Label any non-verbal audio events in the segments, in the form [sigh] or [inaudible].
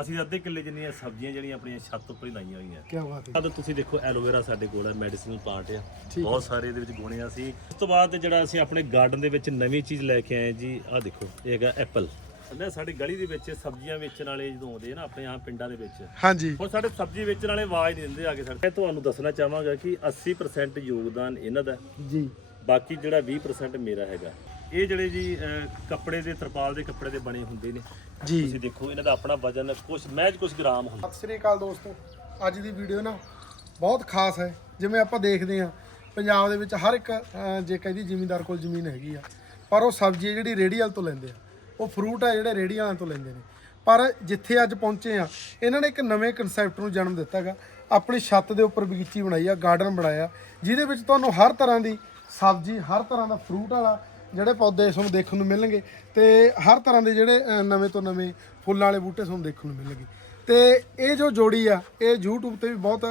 ਅਸੀਂ ਅੱਧੇ ਕਿੱਲੇ ਜਿੰਨੀਆਂ ਸਬਜ਼ੀਆਂ ਜਿਹੜੀਆਂ ਆਪਣੀਆਂ ਛੱਤ ਉੱਪਰ ਹੀ ਲਾਈਆਂ ਹੋਈਆਂ। ਕੀ ਬਾਤ ਹੈ। ਅੱਜ ਤੁਸੀਂ ਦੇਖੋ ਐਲੋਵੇਰਾ ਸਾਡੇ ਕੋਲ ਹੈ ਮੈਡੀਸਿਨਲ ਪਲਾਂਟ ਆ। ਬਹੁਤ ਸਾਰੇ ਇਹਦੇ ਵਿੱਚ ਗੁਣ ਆ ਸੀ ਉਸ ਤੋਂ ਬਾਅਦ ਜਿਹੜਾ ਅਸੀਂ ਆਪਣੇ ਗਾਰਡਨ ਦੇ ਵਿੱਚ ਨਵੀਂ ਚੀਜ਼ ਲੈ ਕੇ ਆਏ ਜੀ ਆਹ ਦੇਖੋ ਇਹ ਹੈਗਾ ਐਪਲ ਨਾ ਸਾਡੀ ਗਲੀ ਦੇ ਵਿੱਚ ਸਬਜ਼ੀਆਂ ਵੇਚਣ ਵਾਲੇ ਜਦੋਂ ਆਉਂਦੇ ਆ ਨਾ ਆਪਣੇ ਆ ਪਿੰਡਾਂ ਦੇ ਵਿੱਚ। ਹਾਂਜੀ। ਹੁਣ ਸਾਡੇ ਸਬਜ਼ੀ ਵੇਚਣ ਵਾਲੇ ਆਵਾਜ਼ ਨਹੀਂ ਦਿੰਦੇ ਆ ਕੇ ਸਾਡੇ। ਮੈਂ ਤੁਹਾਨੂੰ ਦੱਸਣਾ ਚਾਹਾਂਗਾ ਕਿ 80% ਯੋਗਦਾਨ ਇਹਨਾਂ ਦਾ ਜੀ। ਬਾਕੀ ਜਿਹੜਾ 20% ਮੇਰਾ ਹੈਗਾ। ਇਹ ਜਿਹੜੇ ਜੀ ਅਹ, ਕੱਪੜੇ ਦੇ ਤਰਪਾਲ ਦੇ ਕੱਪੜੇ ਦੇ ਬਣੇ ਹੁੰਦੇ ਨੇ। ਜੀ। ਤੁਸੀਂ ਦੇਖੋ ਇਹਨਾਂ ਦਾ ਆਪਣਾ ਵਜ਼ਨ ਕੁਝ ਮਹਿਜ ਕੁਝ ਗ੍ਰਾਮ ਹੁੰਦਾ। ਸਤਿ ਸ੍ਰੀ ਅਕਾਲ ਦੋਸਤੋ। ਅੱਜ ਦੀ ਵੀਡੀਓ ਨਾ ਬਹੁਤ ਖਾਸ ਹੈ। ਜਿਵੇਂ ਆਪਾਂ ਦੇਖਦੇ ਹਾਂ ਪੰਜਾਬ ਦੇ ਵਿੱਚ ਹਰ ਇੱਕ ਅਹ, ਜੇ ਕਹਿੰਦੀ ਜ਼ਿਮੀਂਦਾਰ ਕੋਲ ਜ਼ਮੀਨ ਹੈਗੀ ਆ ਪਰ ਉਹ ਸਬਜ਼ੀ ਹੈ ਜਿਹੜੀ ਰੇਹੜੀ ਵਾਲ ਤੋਂ ਲੈਂਦੇ ਆ। ਉਹ ਫਰੂਟ ਹੈ ਜਿਹੜੇ ਰੇਹੜੀ ਵਾਲਿਆਂ ਤੋਂ ਲੈਂਦੇ ਨੇ। ਪਰ ਜਿੱਥੇ ਅੱਜ ਪਹੁੰਚੇ ਆ ਇਹਨਾਂ ਨੇ ਇੱਕ ਨਵੇਂ ਕਨਸੈਪਟ ਨੂੰ ਜਨਮ ਦਿੱਤਾ ਹੈਗਾ। ਆਪਣੀ ਛੱਤ ਦੇ ਉੱਪਰ ਬਗੀਚੀ ਬਣਾਈ ਆ ਗਾਰਡਨ ਬਣਾਇਆ। ਜਿਹਦੇ ਵਿੱਚ ਤੁਹਾਨੂੰ ਹਰ ਤਰ੍ਹਾਂ ਦੀ ਸਬਜ਼ੀ ਹਰ ਤਰ੍ਹਾਂ ਦਾ ਫਰੂਟ ਵਾਲਾ ਜਿਹੜੇ ਪੌਦੇ ਤੁਹਾਨੂੰ ਦੇਖਣ ਨੂੰ ਮਿਲਣਗੇ ਤੇ ਹਰ ਤਰ੍ਹਾਂ ਦੇ ਜਿਹੜੇ ਨਵੇਂ ਤੋਂ ਨਵੇਂ ਫੁੱਲਾਂ ਵਾਲੇ ਬੂਟੇ ਤੁਹਾਨੂੰ ਦੇਖਣ ਨੂੰ ਮਿਲਣਗੇ। ਤੇ ਇਹ ਜੋ ਜੋੜੀ ਆ ਇਹ YouTube ਤੇ ਵੀ ਬਹੁਤ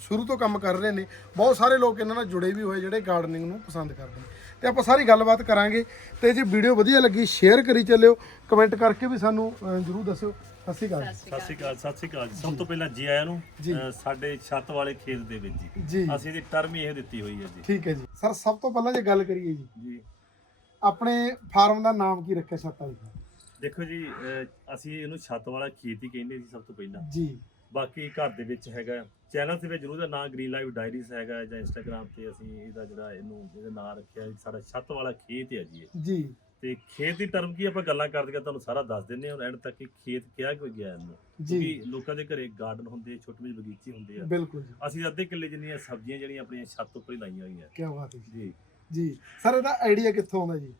ਸ਼ੁਰੂ ਤੋਂ ਕੰਮ ਕਰ ਰਹੇ ਨੇ। ਬਹੁਤ ਸਾਰੇ ਲੋਕ ਇਹਨਾਂ ਨਾਲ ਜੁੜੇ ਵੀ ਹੋਏ ਜਿਹੜੇ ਗਾਰਡਨਿੰਗ ਨੂੰ ਪਸੰਦ ਕਰਦੇ ਨੇ। ਤੇ ਆਪਾਂ ਸਾਰੀ ਗੱਲਬਾਤ ਕਰਾਂਗੇ। ਤੇ ਜੇ ਵੀਡੀਓ ਵਧੀਆ ਲੱਗੀ ਸ਼ੇਅਰ ਕਰੀ ਚੱਲਿਓ। ਕਮੈਂਟ ਕਰਕੇ ਵੀ ਸਾਨੂੰ ਜਰੂਰ ਦੱਸਿਓ। ਸਤਿ ਸ਼੍ਰੀ ਅਕਾਲ ਸਤਿ ਸ਼੍ਰੀ ਅਕਾਲ ਸਤਿ ਸ਼੍ਰੀ ਅਕਾਲ। ਸਭ ਤੋਂ ਪਹਿਲਾਂ ਜੀ ਆਇਆਂ ਨੂੰ ਸਾਡੇ ਛੱਤ ਵਾਲੇ ਖੇਤ ਦੇ ਵਿੱਚ ਜੀ। ਅਸੀਂ ਇਹਦੀ ਟਰਮ ਹੀ ਇਹ ਦਿੱਤੀ ਹੋਈ ਹੈ ਜੀ। ਠੀਕ ਹੈ ਜੀ। ਸਰ ਸਭ ਤੋਂ ਪਹਿਲਾਂ ਜੇ ਗੱਲ ਕਰੀਏ ਜੀ। ਜੀ। ਆਪਣੇ ਫਾਰਮ ਦਾ ਨਾਮ ਕੀ ਰੱਖਿਆ ਛੱਤ ਵਾਲੀ ਦਾ? ਦੇਖੋ ਜੀ ਅਹ ਅਸੀਂ ਇਹਨੂੰ ਛੱਤ ਵਾਲਾ ਖੇਤ ਹੀ ਕਹਿੰਦੇ ਸੀ ਸਭ ਤੋਂ ਪਹਿਲਾਂ। ਜੀ। ਬਾਕੀ ਘਰ ਦੇ ਵਿੱਚ ਹੈਗਾ ਚੈਨਲ ਦੇ ਵਿੱਚ ਜ਼ਰੂਰ ਦਾ ਨਾਮ ਗ੍ਰੀਨ ਲਾਈਫ ਡਾਇਰੀਜ਼ ਹੈਗਾ ਜਾਂ ਇੰਸਟਾਗ੍ਰam ਤੇ ਅਸੀਂ ਇਹਦਾ ਜਿਹੜਾ ਇਹਨੂੰ ਇਹਦਾ ਨਾਮ ਰੱਖਿਆ ਸਾਡਾ ਛੱਤ ਵਾਲਾ ਖੇਤ ਹੈ ਜੀ ਇਹ। ਜੀ। ਤੇ ਖੇਤ ਦੀ ਟਰਮ ਕੀ ਆਪਾਂ ਗੱਲਾਂ ਕਰਦੇ ਕਿ ਤੁਹਾਨੂੰ ਸਾਰਾ ਦੱਸ ਦਿੰਦੇ ਹਾਂ ਐਂਡ ਤੱਕ ਕਿ ਖੇਤ ਕਿਹਾ ਕੋਈ ਗਿਆ ਇਹਨੂੰ? ਜੀ। ਕਿਉਂਕਿ ਲੋਕਾਂ ਦੇ ਘਰੇ ਗਾਰਡਨ ਹੁੰਦੇ ਛੋਟੇ ਜਿਹੇ ਬਗੀਚੇ ਹੁੰਦੇ ਆ। ਬਿਲਕੁਲ ਜੀ। ਅਸੀਂ ਅੱਧੇ ਕਿੱਲੇ ਜਿੰਨੀਆਂ ਸਬਜ਼ੀਆਂ ਜਿਹੜੀਆਂ ਆਪਣੀਆਂ ਛੱਤ ਉੱਪਰ ਹੀ ਲਾਈਆਂ ਹੋਈਆਂ। ਕੀ ਬਾਤ ਹੈ ਜੀ। ਜੀ। ਜੀ। ਸਰ ਇਹਦਾ ਆਈਡੀਆ ਕਿੱਥੋਂ ਆਉਂਦਾ ਜੀ?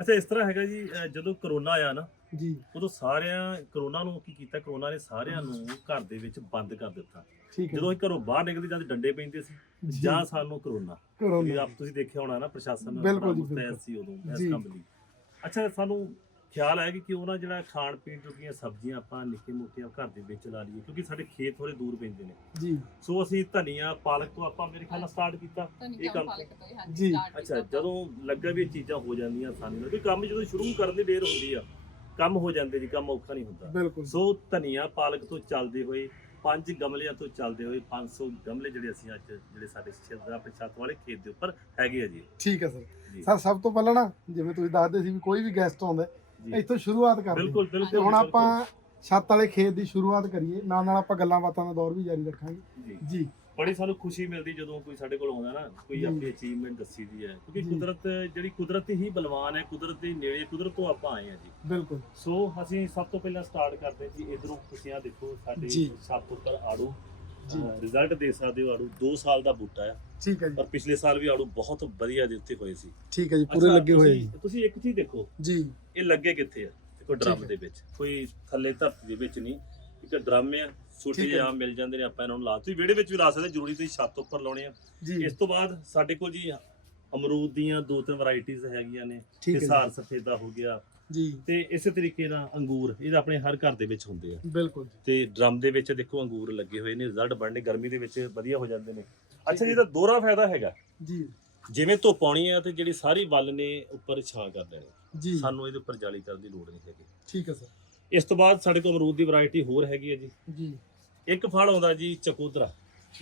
ਅੱਛਾ ਇਸ ਤਰ੍ਹਾਂ ਹੈਗਾ ਜੀ ਅਹ ਜਦੋਂ ਕਰੋਨਾ ਆਇਆ ਨਾ ਜੀ। ਉਦੋਂ ਸਾਰਿਆਂ ਕਰੋਨਾ ਨੂੰ ਕੀ ਕੀਤਾ? ਕਰੋਨਾ ਨੇ ਸਾਰਿਆਂ ਨੂੰ ਘਰ ਦੇ ਵਿੱਚ ਬੰਦ ਕਰ ਦਿੱਤਾ। ਠੀਕ ਹੈ। ਜਦੋਂ ਅਸੀਂ ਘਰੋਂ ਬਾਹਰ ਨਿਕਲਦੇ ਜਾਂ ਡੰਡੇ ਪੈਂਦੇ ਸੀ ਜੀ। ਜਾਂ ਸਾਨੂੰ ਕਰੋਨਾ। ਕਰੋ ਇਹ ਆਪ ਤੁਸੀਂ ਦੇਖਿਆ ਹੋਣਾ ਨਾ ਪ੍ਰਸ਼ਾਸਨ ਬਿਲਕੁਲ ਜੀ, ਮੁਸਤੈਦ ਬਿਲਕੁਲ। ਸੀ ਉਦੋਂ ਜੀ। ਇਸ ਕੰਮ ਲਈ। ਅੱਛਾ ਸਾਨੂੰ ਖਿਆਲ ਆਇਆ ਕਿ ਕਿਉਂ ਨਾ ਜਿਹੜਾ ਖਾਣ ਪੀਣ ਜੋਗੀਆਂ ਸਬਜ਼ੀਆਂ ਆਪਾਂ ਨਿੱਕੇ ਮੋਟੀਆਂ ਘਰ ਦੇ ਵਿੱਚ ਲਾ ਲਈਏ ਕਿਉਂਕਿ ਸਾਡੇ ਖੇਤ ਥੋੜੇ ਦੂਰ ਪੈਂਦੇ ਨੇ। ਜੀ। ਸੋ ਅਸੀਂ ਧਨੀਆ ਪਾਲਕ ਤੋਂ ਆਪਾਂ ਮੇਰੇ ਖਿਆਲ ਨਾਲ ਸਟਾਰਟ ਕੀਤਾ। ਇਹ ਕੰਮ ਜੀ। ਅੱਛਾ ਜਦੋਂ ਲੱਗਾ ਵੀ ਇਹ ਚੀਜ਼ਾਂ ਹੋ ਜਾਂਦੀਆਂ ਆਸਾਨੀ ਨਾਲ ਵੀ ਕੰਮ ਜਦੋਂ ਸ਼ੁਰੂ ਕਰਨ ਦੀ ਦੇਰ ਹੁੰਦੀ ਆ ਕੰਮ ਹੋ ਜਾਂਦੇ ਜੀ ਕੰਮ ਔਖਾ ਨਹੀਂ ਹੁੰਦਾ। ਬਿਲਕੁਲ। ਸੋ ਧਨੀਆ ਪਾਲਕ ਤੋਂ ਚੱਲਦੇ ਹੋਏ ਪੰਜ ਗਮਲਿਆਂ ਤੋਂ ਚੱਲਦੇ ਹੋਏ 500 ਗਮਲੇ ਜਿਹੜੇ ਅਸੀਂ ਅੱਜ ਜਿਹੜੇ ਸਾਡੇ ਛੱਤ ਆਪਣੇ ਛੱਤ ਵਾਲੇ ਖੇਤ ਦੇ ਉੱਪਰ ਹੈਗੇ ਆ ਜੀ। ਠੀਕ ਹੈ ਸਰ। ਸਰ ਸਭ ਤੋਂ ਪਹਿਲਾਂ ਨਾ ਜਿਵੇਂ ਤੁਸੀਂ ਦੱਸਦੇ ਸੀ ਵੀ ਕੋਈ ਵੀ ਗੈਸਟ ਆਉਂਦਾ ਇੱਥੋਂ ਸ਼ੁਰੂਆਤ ਕਰਦੇ ਹਾਂ। ਬਿਲਕੁਲ ਤੇ ਬਿਲਕੁਲ ਹੁਣ ਬਿਲਕੁਲ। ਆਪਾਂ ਛੱਤ ਵਾਲੇ ਖੇਤ ਦੀ ਸ਼ੁਰੂਆਤ ਕਰੀਏ ਨਾਲ ਨਾਲ ਆਪਾਂ ਗੱਲਾਂ ਬਾਤਾਂ ਦਾ ਦੌਰ ਵੀ ਜਾਰੀ ਰੱਖਾਂਗੇ ਜੀ ਜੀ ਬੜੀ ਸਾਨੂੰ ਖੁਸ਼ੀ ਮਿਲਦੀ ਜਦੋਂ ਕੋਈ ਸਾਡੇ ਕੋਲ ਆਉਂਦਾ ਨਾ ਕੋਈ ਜੀ। ਆਪਣੀ ਅਚੀਵਮੈਂਟ ਦੱਸੀ ਦੀ ਹੈ ਕਿਉਂਕਿ ਜੀ। ਕੁਦਰਤ ਜਿਹੜੀ ਕੁਦਰਤ ਹੀ ਬਲਵਾਨ ਹੈ ਕੁਦਰਤ ਦੇ ਨੇੜੇ ਕੁਦਰਤ ਤੋਂ ਆਪਾਂ ਆਏ ਆ ਜੀ ਬਿਲਕੁਲ ਸੋ ਅਸੀਂ ਸਭ ਤੋਂ ਪਹਿਲਾਂ ਸਟਾਰਟ ਕਰਦੇ ਜੀ ਇਧਰੋਂ ਤੁਸੀਂ ਆ ਦੇਖੋ ਸਾਡੀ ਜੀ। ਛੱਤ ਉੱਪਰ ਆੜੂ ਜੀ। ਰਿਜ਼ਲਟ ਦੇ ਸਕਦੇ ਹੋ ਆੜੂ 2 ਸਾਲ ਦਾ ਬੂਟਾ ਹੈ ਠੀਕ ਹੈ ਜੀ। ਪਰ ਪਿਛਲੇ ਸਾਲ ਵੀ ਆੜੂ ਬਹੁਤ ਵਧੀਆ ਦਿੱਤੇ ਹੋਏ ਸੀ। ਠੀਕ ਹੈ ਜੀ ਪੂਰੇ ਅੱਛਾ, ਲੱਗੇ ਹੋਏ ਜੀ ਤੁਸੀਂ- ਤੁਸੀਂ ਇੱਕ ਚੀਜ਼ ਦੇਖੋ ਜੀ। ਇਹ ਲੱਗੇ ਕਿੱਥੇ ਆ? ਦੇਖੋ ਡਰਮ ਹੈ। ਦੇ ਵਿੱਚ। ਕੋਈ ਥੱਲੇ ਧਰਤੀ ਦੇ ਵਿੱਚ ਨਹੀਂ। ਇੱਕ ਡਰਮ ਆ ਛੋਟੇ ਠੀਕ ਹੈ। ਜਿਹੇ ਆਮ ਮਿਲ ਜਾਂਦੇ ਨੇ ਆਪਾਂ ਇਹਨਾਂ ਨੂੰ ਲਾ ਤੁਸੀਂ ਵਿਹੜੇ ਵਿੱਚ ਵੀ ਲਾ ਸਕਦੇ ਜ਼ਰੂਰੀ ਤੁਸੀਂ ਛੱਤ ਉੱਪਰ ਲਾਉਣੇ ਆ। ਜੀ। ਇਸ ਤੋਂ ਬਾਅਦ ਸਾਡੇ ਕੋਲ ਜੀ ਅਮਰੂਦ ਦੀਆਂ ਦੋ ਤਿੰਨ ਵੈਰਾਈਟੀਆਂ ਹੈਗੀਆਂ ਨੇ। ਠੀਕ ਹੈ ਹਿਸਾਰ ਸਫੇਦਾ ਹੋ ਗਿਆ। ਜੀ। ਤੇ ਇਸੇ ਤਰੀਕੇ ਨਾਲ ਅੰਗੂਰ ਇਹ ਤਾਂ ਆਪਣੇ ਹਰ ਘਰ ਦੇ ਵਿੱਚ ਹੁੰਦੇ ਆ। ਬਿਲਕੁਲ ਜੀ। ਤੇ ਡਰਮ ਦੇ ਵਿੱਚ ਦੇਖੋ ਅੰਗੂਰ ਲੱਗੇ ਹੋਏ ਨੇ ਰਿਜ਼ਲਟ ਬਣਨੇ ਗਰਮੀ ਦੇ ਵਿੱਚ ਵਧੀਆ ਹੋ ਜਾਂਦੇ ਨੇ। ਅੱਛਾ ਹੈ। ਜੀ। ਇਹਦਾ ਦੋਹਰਾ ਫਾਇਦਾ ਹੈਗਾ। ਜੀ। ਜਿਵੇਂ ਧੁੱਪ ਆਉਣੀ ਆ ਤੇ ਜਿਹੜੀ ਸਾਰੀ ਵੱਲ ਨੇ ਉੱਪਰ ਛਾਂ ਕਰ ਦੇਣੀ। ਜੀ। ਸਾਨੂੰ ਇਹਦੇ ਉੱਪਰ ਜਾਲੀ ਕਰਨ ਦੀ ਲੋੜ ਨਹੀਂ ਹੈਗੀ। ਠੀਕ ਹੈ ਸਰ। ਇਸ ਤੋਂ ਬਾਅਦ ਸਾਡੇ ਕੋਲ ਅਮਰੂਦ ਦੀ ਵੈਰਾਈਟੀ ਹੋਰ ਹੈਗੀ ਹੈ ਜੀ। ਜੀ। ਇੱਕ ਫਲ ਆਉਂਦਾ ਜੀ ਚਕੋਦਰਾ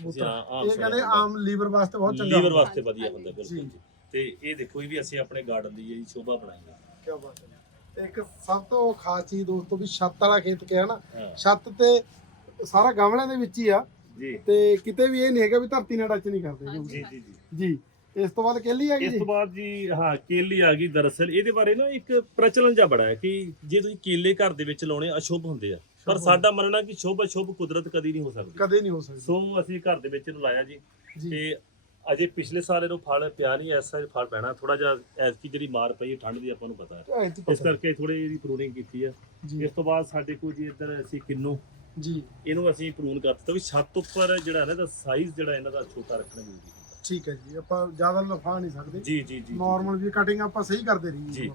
ਬੂਟਾ। ਇਹ ਕਹਿੰਦੇ ਆਮ ਲੀਵਰ ਵਾਸਤੇ ਬਹੁਤ ਚੰਗਾ ਲੀਵਰ। ਵਾਸਤੇ ਵਧੀਆ ਹੁੰਦਾ ਬਿਲਕੁਲ ਜੀ। ਜੀ। ਤੇ ਇਹ ਦੇਖੋ ਇਹ ਵੀ ਅਸੀਂ ਆਪਣੇ ਗਾਰਡਨ ਦੀ ਜਿਹੜੀ ਸ਼ੋਭਾ ਬਣਾਈ ਹੈ ਕਿਆ ਬਾਤ ਹੈ। ਤੇ ਇੱਕ ਸਭ ਤੋਂ ਖਾਸ ਚੀਜ਼ ਦੋਸਤੋ ਵੀ ਛੱਤ ਵਾਲਾ ਖੇਤ ਕਿਹਾ ਨਾ ਹਾਂ। ਛੱਤ ਤੇ ਸਾਰਾ ਗਮਲਿਆਂ ਦੇ ਵਿੱਚ ਹੀ ਆ। ਤੇ ਕਿਤੇ ਵੀ ਇਹ ਨਹੀਂ ਹੈਗਾ ਵੀ ਧਰਤੀ ਨਾਲ ਟੱਚ ਨਹੀਂ ਕਰਦੇ ਜੀ। ਜੀ ਜੀ। ਜੀ। ਇਸ ਤੋਂ ਬਾਅਦ ਕੇਲੀ ਹੈਗੀ ਇਸ ਜੀ? ਤੋਂ ਬਾਅਦ ਜੀ ਹਾਂ ਕੇਲੀ ਆ ਗਈ ਦਰਅਸਲ। ਇਹਦੇ ਬਾਰੇ ਨਾ ਇੱਕ ਪ੍ਰਚਲਨ ਜਿਹਾ ਬੜਾ ਹੈ ਕਿ ਜੇ ਤੁਸੀਂ ਕੇਲੇ ਘਰ ਦੇ ਵਿੱਚ ਲਾਉਣੇ ਅਸ਼ੁਭ ਹੁੰਦੇ ਆ ਪਰ ਸਾਡਾ ਮੰਨਣਾ ਕਿ ਸ਼ੁਭ ਅਸ਼ੁਭ ਕੁਦਰਤ ਕਦੀ ਨਹੀਂ ਹੋ ਸਕਦੀ। ਕਦੇ ਨਹੀਂ ਹੋ ਸਕਦੀ। ਸੋ ਅਸੀਂ ਘਰ ਦੇ ਵਿੱਚ ਇਹਨੂੰ ਲਾਇਆ ਜੀ। ਜੀ। ਤੇ ਅਜੇ ਪਿਛਲੇ ਸਾਲ ਇਹਨੂੰ ਫਲ ਪਿਆ ਨਹੀਂ ਐਸ ਸਾਲ ਫਲ ਪੈਣਾ। ਥੋੜਾ ਜਿਹਾ ਐਤਕੀ ਜਿਹੜੀ ਮਾਰ ਪਈ ਹੈ ਠੰਡ ਦੀ ਆਪਾਂ ਨੂੰ ਪਤਾ ਹੈ। ਇਸ ਕਰਕੇ ਥੋੜੀ ਇਹਦੀ ਪ੍ਰੂਨਿੰਗ ਕੀਤੀ ਹੈ। ਜੀ। ਇਸ ਤੋਂ ਬਾਅਦ ਸਾਡੇ ਕੋਲ ਜੀ ਇੱਧਰ ਅਸੀਂ ਕਿੰਨੂ ਜੀ। ਇਹਨੂੰ ਅਸੀਂ ਪ੍ਰੂਨ ਕਰ ਦਿੱਤਾ ਵੀ ਛੱਤ ਉੱਪਰ ਜਿਹੜਾ ਨਾ ਇਹਦਾ ਸਾਈਜ਼ ਜਿਹੜਾ ਇਹਨਾਂ ਦਾ ਛੋਟਾ ਰੱਖਣਾ ਜ਼ਰੂਰੀ ਹੁੰਦਾ ਠੀਕ ਹੈ ਜੀ ਆਪਾਂ ਜ਼ਿਆਦਾ ਲਫਾ ਨਹੀਂ ਸਕਦੇ। ਜੀ ਜੀ ਜੀ ਨਾਰਮਲ ਵੀ ਕਟਿੰਗ ਆਪਾਂ ਸਹੀ ਕਰਦੇ ਰਹੀਏ ਜੀ।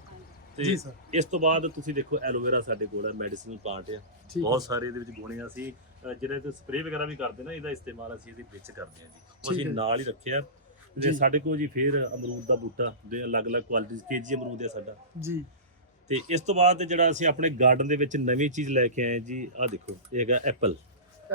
ਜੀ ਸਰ ਇਸ ਤੋਂ ਬਾਅਦ ਤੁਸੀਂ ਦੇਖੋ ਐਲੋਵੇਰਾ ਸਾਡੇ ਕੋਲ ਹੈ ਮੈਡੀਸਿਨਲ ਪਲਾਂਟ ਆ। ਹੈ। ਬਹੁਤ ਸਾਰੇ ਇਹਦੇ ਵਿੱਚ ਗੁਣ ਆ। ਅ, ਜਿਹੜੇ ਤੇ ਸਪਰੇਅ ਵਗੈਰਾ ਵੀ ਕਰਦੇ ਨਾ ਇਹਦਾ ਇਸਤੇਮਾਲ ਅਸੀਂ ਇਹਦੇ ਵਿੱਚ ਕਰਦੇ ਹਾਂ ਜੀ। ਉਹ ਅਸੀਂ। ਨਾਲ ਹੀ ਰੱਖਿਆ। ਜੀ। ਸਾਡੇ ਕੋਲ ਜੀ ਫੇਰ ਅਮਰੂਦ ਦਾ ਬੂਟਾ ਦੇ ਅਲੱਗ-ਅਲੱਗ ਕੁਆਲਿਟੀ ਕੇਜੀ ਅਮਰੂਦ ਹੈ ਸਾਡਾ। ਜੀ। ਤੇ ਇਸ ਤੋਂ ਬਾਅਦ ਜਿਹੜਾ ਅਸੀਂ ਆਪਣੇ ਗਾਰਡਨ ਦੇ ਵਿੱਚ ਨਵੀਂ ਚੀਜ਼ ਲੈ ਕੇ ਆਏ ਜੀ ਆਹ ਦੇਖੋ ਇਹ ਹੈਗਾ ਐਪਲ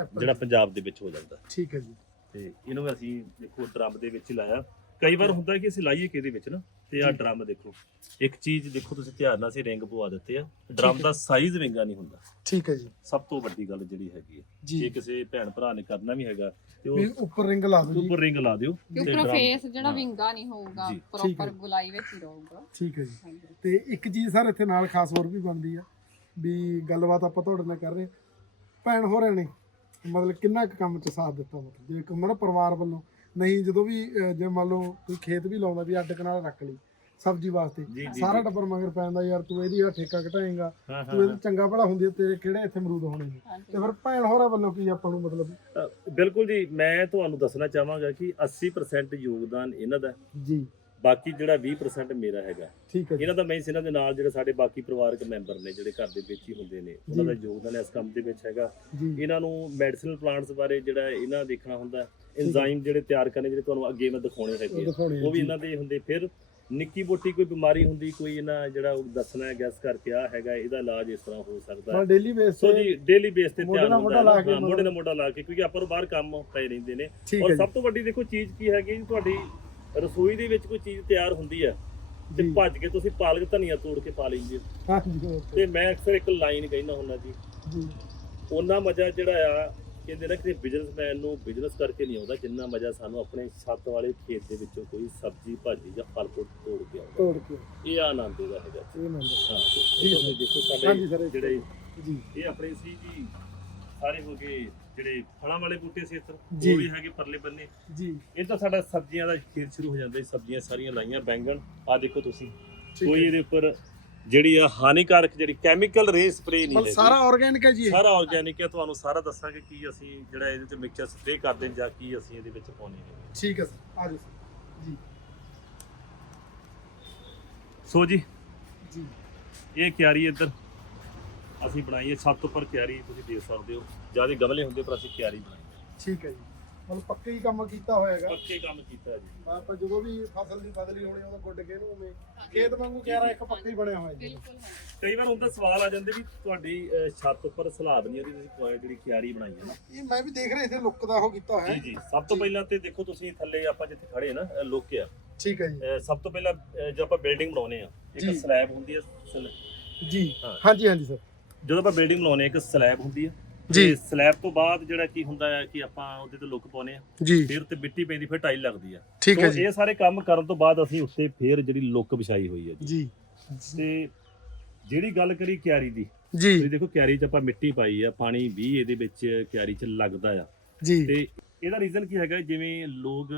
Apple, ਜਿਹੜਾ ਪੰਜਾਬ ਦੇ ਵਿੱਚ ਹੋ ਜਾਂਦਾ। ਠੀਕ ਹੈ ਜੀ। ਤੇ ਇਹਨੂੰ ਅਸੀਂ ਦੇਖੋ ਡਰਮ ਦੇ ਵਿੱਚ ਹੀ ਲਾਇਆ। ਕਈ ਵਾਰ ਹੁੰਦਾ ਕਿ ਅਸੀਂ ਲਾਈਏ ਕਿਹਦੇ ਵਿੱਚ ਨਾ? ਤੇ ਜੀ। ਡਰਮ ਦੇਖੋ। ਇੱਕ ਚੀਜ਼ ਦੇਖੋ ਤੁਸੀਂ ਧਿਆਨ ਨਾਲ ਅਸੀਂ ਰਿੰਗ ਪਵਾ ਦਿੱਤੇ ਆ। ਡਰਮ ਦਾ ਸਾਈਜ਼ ਵਿੰਗਾ ਨਹੀਂ ਹੁੰਦਾ। ਠੀਕ ਹੈ ਜੀ। ਸਭ ਤੋਂ ਵੱਡੀ ਗੱਲ ਜਿਹੜੀ ਹੈਗੀ ਹੈ ਜੀ। ਜੇ ਕਿਸੇ ਭੈਣ ਭਰਾ ਨੇ ਕਰਨਾ ਵੀ ਹੈਗਾ ਤੇ ਵੀ ਉਹ ਉੱਪਰ ਰਿੰਗ ਲਾ ਦਿਓ ਜੀ। ਉੱਪਰ ਰਿੰਗ ਲਾ ਦਿਓ ਕਿ ਤੇ ਉੱਪਰੋਂ ਫੇਸ ਜਿਹੜਾ। ਵਿੰਗਾ ਨਹੀਂ ਹੋਊਗਾ ਜੀ, ਠੀਕ ਪ੍ਰੋਪਰ। ਗੁਲਾਈ ਵਿੱਚ ਹੀ ਰਹੂਗਾ। ਠੀਕ ਹੈ ਜੀ। ਹਾਂਜੀ। ਤੇ ਇੱਕ ਚੀਜ਼ ਸਰ ਇੱਥੇ ਨਾਲ ਖਾਸ ਹੋਰ ਵੀ ਬਣਦੀ ਆ ਵੀ ਗੱਲਬਾਤ ਆਪਾਂ ਤੁਹਾਡੇ ਨਾਲ ਕਰ ਰਹੇ ਹਾਂ। ਭੈਣ ਹੋਰਾਂ ਨੇ ਮਤਲਬ ਕਿੰਨਾ ਕੁ ਕੰਮ 'ਚ ਸਾਥ ਦਿੱਤਾ ਮਤਲਬ? ਜਿਵੇਂ ਕਿ ਹੁੰਦਾ ਨਾ ਪਰਿਵਾਰ ਵੱਲੋਂ ਨਹੀਂ ਜਦੋਂ ਵੀ ਅਹ, ਜੇ ਮੰਨ ਲਓ ਕੋਈ ਖੇਤ ਵੀ ਲਾਉਂਦਾ ਵੀ ਅੱਡ ਕਨਾਲ ਰੱਖ ਲਈ ਸਬਜ਼ੀ ਵਾਸਤੇ ਜੀ, ਸਾਰਾ। ਟੱਬਰ ਮਗਰ ਪੈਂਦਾ ਯਾਰ ਤੂੰ ਇਹਦੀ ਆ ਠੇਕਾ ਘਟਾਏਗਾ ਹਾਂ ਤੂੰ ਇਹ ਹਾਂ। ਚੰਗਾ ਭਲਾ ਹੁੰਦੀ ਤੇਰੇ ਕਿਹੜੇ ਇੱਥੇ ਅਮਰੂਦ ਹੋਣੇ ਨੇ? ਹਾਂਜੀ। ਤੇ ਫਿਰ ਭੈਣ ਹੋਰਾਂ ਵੱਲੋਂ ਕੀ ਆਪਾਂ ਨੂੰ ਮਤਲਬ? ਅ, ਬਿਲਕੁਲ ਜੀ ਮੈਂ ਤੁਹਾਨੂੰ ਦੱਸਣਾ ਚਾਹਾਂਗਾ ਕਿ 80% ਯੋਗਦਾਨ ਇਹਨਾਂ ਦਾ ਹੈ। ਜੀ। ਬਾਕੀ ਜਿਹੜਾ 20% ਮੇਰਾ ਹੈਗਾ। ਠੀਕ ਹੈ ਜੀ। ਇਹਨਾਂ ਦਾ ਮੈਂ ਇਹਨਾਂ ਦੇ ਨਾਲ ਜਿਹੜੇ ਸਾਡੇ ਬਾਕੀ ਪਰਿਵਾਰਕ ਮੈਂਬਰ ਨੇ ਜਿਹੜੇ ਘਰ ਦੇ ਵਿੱਚ ਹੀ ਹੁੰਦੇ ਨੇ ਉਹਨਾਂ ਦਾ ਯੋਗਦਾਨ ਇਸ ਕੰਮ ਦੇ ਵਿੱਚ ਹੈਗਾ। ਜੀ। ਇਹਨਾਂ ਨੂੰ ਮੈਡੀਸਨਲ ਪਲਾਂਟਸ ਬਾਰੇ ਜਿਹੜਾ ਇਹਨਾਂ ਦੇਖਣਾ ਹੁੰਦਾ ਐਂਜ਼ਾਈਮ ਜਿਹੜੇ ਤਿਆਰ ਕਰਨੇ ਜਿਹੜੇ ਤੁਹਾਨੂੰ ਅੱਗੇ ਮੈਂ ਦਿਖਾਉਣੇ ਹੈਗੇ ਆ। ਦਿਖਾਉਣੇ ਆ ਉਹ ਵੀ ਜੀ। ਇਹਨਾਂ ਦੇ ਹੁੰਦੇ ਫਿਰ ਨਿੱਕੀ ਮੋਟੀ ਕੋਈ ਬਿਮਾਰੀ ਹੁੰਦੀ ਕੋਈ ਇਹਨਾਂ ਜਿਹੜਾ ਉਹ ਦੱਸਣਾ ਹੈ ਗੈਸ ਕਰਕੇ ਆ ਹੈਗਾ ਇਹਦਾ ਇਲਾਜ ਇਸ ਤਰ੍ਹਾਂ ਹੋ ਸਕਦਾ ਹੈ ਡੇਲੀ ਬੇਸ ਸੋ ਜੀ ਡੇਲੀ ਬੇਸ ਤੇ ਮੋਢੇ ਧਿਆਨ ਨਾਲ ਹੁੰਦਾ ਮੋਢਾ ਲਾ ਕੇ ਹਾਂ, ਮੋਢੇ ਨਾਲ ਮੋਢਾ ਲਾ ਕੇ ਕਿਉਂਕਿ ਆਪਾਂ ਨੂੰ ਬਾਹਰ ਕੰਮ ਪਏ ਰਹਿੰਦੇ ਨੇ। ਠੀਕ ਔਰ ਹੈ ਜੀ। ਸਭ ਤੋਂ ਵੱਡੀ ਦੇਖੋ ਚੀਜ਼ ਕੀ ਹੈਗੀ ਜੀ ਤੁਹਾਡੀ ਰਸੋਈ ਦੇ ਵਿੱਚ ਕੋਈ ਚੀਜ਼ ਤਿਆਰ ਹੁੰਦੀ ਹੈ ਤੇ ਜੀ। ਭੱਜ ਕੇ ਤੁਸੀਂ ਪਾਲਕ ਧਨੀਆ ਤੋੜ ਕੇ ਪਾ ਲੈਂਦੇ ਹੋ। okay, ਤੇ ਮੈਂ ਅਕਸਰ ਇੱਕ ਲਾਈਨ ਕਹਿੰਦਾ ਹੁੰਦਾ ਜੀ। ਜੀ। ਉਹਨਾਂ ਮਜ਼ਾ ਜਿਹੜਾ ਆ ਕਹਿੰਦੇ ਨਾ ਕਿ ਬਿਜ਼ਨਸਮੈਨ ਨੂੰ ਬਿਜ਼ਨਸ ਕਰਕੇ ਨਹੀਂ ਆਉਂਦਾ ਜਿੰਨਾ ਮਜ਼ਾ ਸਾਨੂੰ ਆਪਣੇ ਛੱਤ ਵਾਲੇ ਖੇਤ ਦੇ ਵਿੱਚੋਂ ਕੋਈ ਸਬਜ਼ੀ ਭਾਜੀ ਜਾਂ ਫਲ ਫਰੂਟ ਤੋੜ ਕੇ ਆਉਂਦਾ। ਤੋੜ ਕੇ। ਇਹ ਆਨੰਦ ਹੈਗਾ। ਇਹ ਨੰਬਰ ਹਾਂ। ਜੀ, ਜੀ ਦੇਖੋ ਹਾਂਜੀ ਸਾਡੇ ਸਰ ਜਿਹੜੇ ਜੀ। ਇਹ ਆਪਣੇ ਸੀ ਜੀ ਸਾਰੇ ਹੋ ਗਏ ਜਿਹੜੇ ਫਲਾਂ ਵਾਲੇ ਬੂਟੇ ਸੀ ਇੱਧਰ। ਉਹ ਵੀ ਹੈਗੇ ਪਰਲੇ ਬੰਨੇ। ਜੀ। ਇਹ ਤਾਂ ਸਾਡਾ ਸਬਜ਼ੀਆਂ ਦਾ ਖੇਤ ਸ਼ੁਰੂ ਹੋ ਜਾਂਦਾ ਸਬਜ਼ੀਆਂ ਸਾਰੀਆਂ ਲਾਈਆਂ ਬੈਂਗਣ। ਆ ਦੇਖੋ ਤੁਸੀਂ। ਕੋਈ। ਇਹਦੇ ਉੱਪਰ ਜਿਹੜੀ ਆ ਹਾਨੀਕਾਰਕ ਜਿਹੜੀ ਕੈਮੀਕਲ ਰੇ ਸਪਰੇ ਨਹੀਂ ਮਤਲਬ ਹੈਗੀ। ਸਾਰਾ ਆਰਗੈਨਿਕ ਹੈ ਜੀ ਇਹ? ਸਾਰਾ ਆਰਗੈਨਿਕ ਹੈ। ਤੁਹਾਨੂੰ ਸਾਰਾ ਦੱਸਾਂਗੇ ਕੀ ਅਸੀਂ ਜਿਹੜਾ ਇਹਦੇ ਤੇ ਮਿਕਸਚਰ ਸਪਰੇ ਕਰਦੇ ਹਾਂ ਜਾਂ ਕੀ ਅਸੀਂ ਇਹਦੇ ਵਿੱਚ ਪਾਉਂਦੇ ਹਾਂ। ਠੀਕ ਹੈ ਸਰ ਆ ਜਾਓ ਸਰ। ਜੀ। ਸੋ ਜੀ ਜੀ। ਇਹ ਕਿਆਰੀ ਇੱਧਰ ਅਸੀਂ ਬਣਾਈ ਹੈ। ਛੱਤ ਉੱਪਰ ਕਿਆਰੀ ਤੁਸੀਂ ਦੇਖ ਸਕਦੇ ਹੋ। ਜ਼ਿਆਦਾ ਗਮਲੇ ਹੁੰਦੇ ਪਰ ਅਸੀਂ ਕਿਆਰੀ ਬਣਾਈ ਹੈ। ਠੀਕ ਹੈ ਜੀ। ਮਤਲਬ ਪੱਕੇ ਹੀ ਕੰਮ ਕੀਤਾ ਹੋਇਆ ਹੈਗਾ। ਪੱਕੇ ਕੰਮ ਕੀਤਾ ਹੈ ਜੀ ਆਪਾਂ ਜਦੋਂ ਵੀ ਫਸਲ ਦੀ ਬਦਲੀ ਹੋਣੀ ਉਹਦਾ ਗੁੱਡ ਕੇ ਨੂੰ ਉਵੇਂ ਖੇਤ ਵਾਂਗੂ ਕਿਆਰਾ ਇੱਕ ਪੱਕਾ ਹੀ ਬਣਿਆ ਹੋਇਆ ਜੀ। ਬਿਲਕੁਲ ਕਈ ਵਾਰ ਹੁੰਦਾ ਸਵਾਲ ਆ ਜਾਂਦੇ ਵੀ ਤੁਹਾਡੀ ਅਹ, ਛੱਤ ਉੱਪਰ ਸਲਾਬ ਨਹੀਂ ਉਹਦੀ ਤੁਸੀਂ ਕੋਈ ਜਿਹੜੀ ਕਿਆਰੀ ਬਣਾਈ ਹੈ ਨਾ। ਇਹ ਮੈਂ ਵੀ ਦੇਖ ਰਿਹਾ ਇੱਥੇ ਲੁੱਕ ਦਾ ਉਹ ਕੀਤਾ ਹੋਇਆ। ਜੀ ਹੈ ਜੀ। ਸਭ ਤੋਂ ਪਹਿਲਾਂ ਤੇ ਦੇਖੋ ਤੁਸੀਂ ਥੱਲੇ ਆਪਾਂ ਜਿੱਥੇ ਖੜੇ ਨਾ ਅਹ, ਲੁੱਕ ਆ। ਠੀਕ ਹੈ ਜੀ। ਅਹ, ਸਭ ਤੋਂ ਪਹਿਲਾਂ ਅਹ, ਜਦੋਂ ਆਪਾਂ ਬਿਲਡਿੰਗ ਬਣਾਉਨੇ ਆ ਜੀ। ਇੱਕ ਸਲੈਬ ਹੁੰਦੀ ਹੈ ਸਲ- ਜੀ। ਹਾਂ। ਹਾਂਜੀ ਹਾਂਜੀ ਸਰ। ਜਦੋਂ ਆਪਾਂ ਬਿਲਡਿੰਗ ਬਣਾਉਨੇ ਇੱਕ ਸਲੈਬ ਹੁੰਦੀ ਹੈ ਜੀ। ਸਲੈਬ ਤੋਂ ਬਾਅਦ ਜਿਹੜਾ ਕੀ ਹੁੰਦਾ ਹੈ ਕਿ ਆਪਾਂ ਉਹਦੇ ਤੇ ਲੁੱਕ ਪਾਉਨੇ ਆ ਜੀ। ਫਿਰ ਤੇ ਮਿੱਟੀ ਪੈਂਦੀ ਫਿਰ ਟਾਈਲ ਲੱਗਦੀ ਆ। ਠੀਕ ਹੈ ਜੀ। ਇਹ ਸਾਰੇ ਕੰਮ ਕਰਨ ਤੋਂ ਬਾਅਦ ਅਸੀਂ ਉੱਤੇ ਫਿਰ ਜਿਹੜੀ ਲੁੱਕ ਵਿਛਾਈ ਹੋਈ ਹੈ ਜੀ। ਜੀ। ਤੇ ਜਿਹੜੀ ਗੱਲ ਕਰੀ ਕਿਆਰੀ ਦੀ ਜੀ। ਤੁਸੀਂ ਦੇਖੋ ਕਿਆਰੀ 'ਚ ਆਪਾਂ ਮਿੱਟੀ ਪਾਈ ਆ ਪਾਣੀ ਵੀ ਇਹਦੇ ਵਿੱਚ ਕਿਆਰੀ 'ਚ ਲੱਗਦਾ ਆ। ਜੀ। ਤੇ ਇਹਦਾ ਰੀਜ਼ਨ ਕੀ ਹੈਗਾ ਜਿਵੇਂ ਲੋਕ